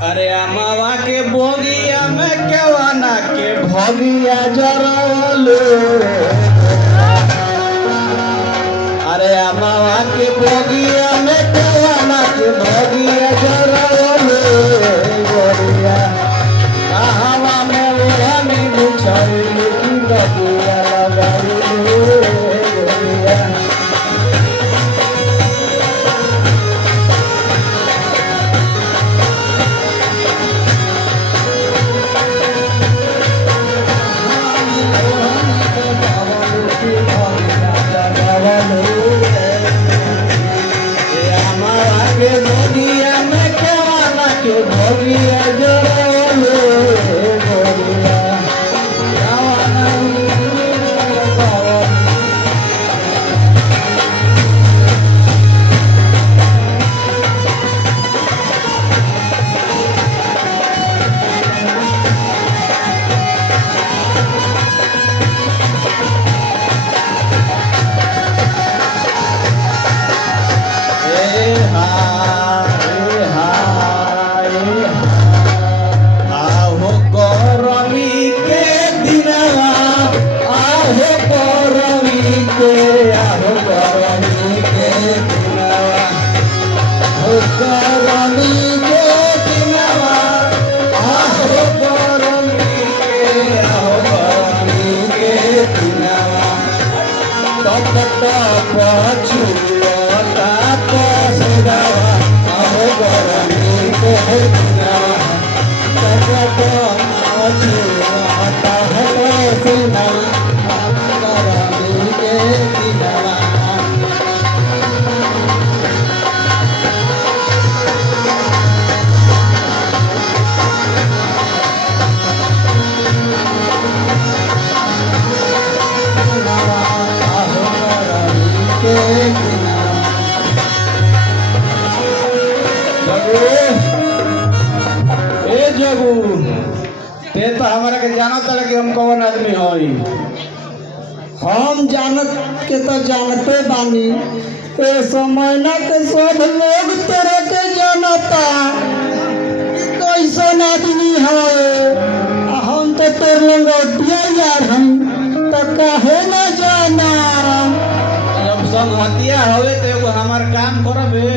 अरे अमावा के बोगिया में केवाना के भोगिया जरलो। अरे अमावा के बोगिया में केवाना के भोगिया जरलो। गोरिया कहावा में ओढ़नी बिछाई की बगिया लगाई। गोरिया तो हमारा के जानत कि हम कौन आदमी हई। हम जानत के तो जानते बानी ए समय ना के सब लोग तेरे के जानता कैसन आदमी है। हम तो तेरे लंगोटिया यार हम तो काहे ना जाना। जब संगतिया होवे तो एगो हमार काम करबे।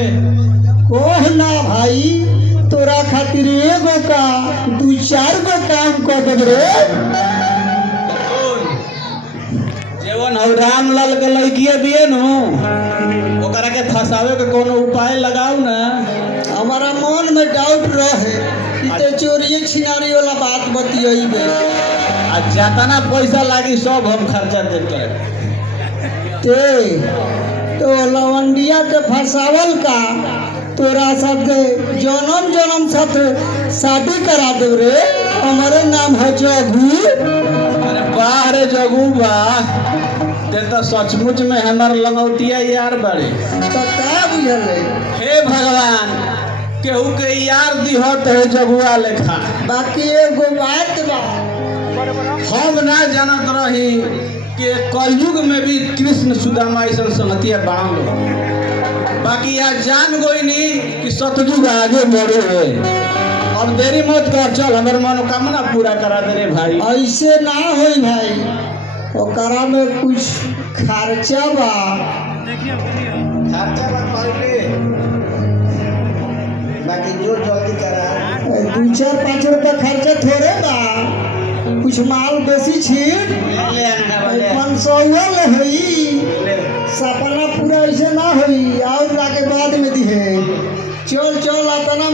कोह ना भाई तोरा खातिर एगो का दू चार गो काम कर देब रे। जेवन हो रामलाल के लड़किए बिए नु ओकरा के फसावे के कोनो उपाय लगाऊ ना। हमारा मन में डाउट रहे कि ते चोरी छिनारी वाला बात बतियेबे। आ जितना पैसा लागी सब हम खर्चा देते। तो लवंडिया के फसावल का तोरा साथे जन्म जन्म साथे शादी करा देब रे। हमारे नाम है जगू। अरे वाह रे जगू वाह, ते तो सचमुच में हमार लंगौटिया यार बड़े। तो का बुझल हे भगवान केहू के यार दिहत है जगुआ लेखा। बाकी एगो बात बा हम ना जानत रही कि कलयुग में भी कृष्ण सुदामा ऐसा संगतिया बांध लो। बाकी आज जान गई नहीं कि सतयुग आगे बढ़े है। अब देरी मत कर, चल हमारे मनोकामना पूरा करा दे रे भाई। ऐसे ना होई भाई, ओकरा में कुछ खर्चा बा। खर्चा बा पहले, बाकी जो जल्दी करा। 2-4-5 रुपया खर्चा थोड़े बा, कुछ माल बेसी छीट 500 ले हई। सपना पूरा ऐसे ना होई और लाके बाद में दिहे। चल चल अपना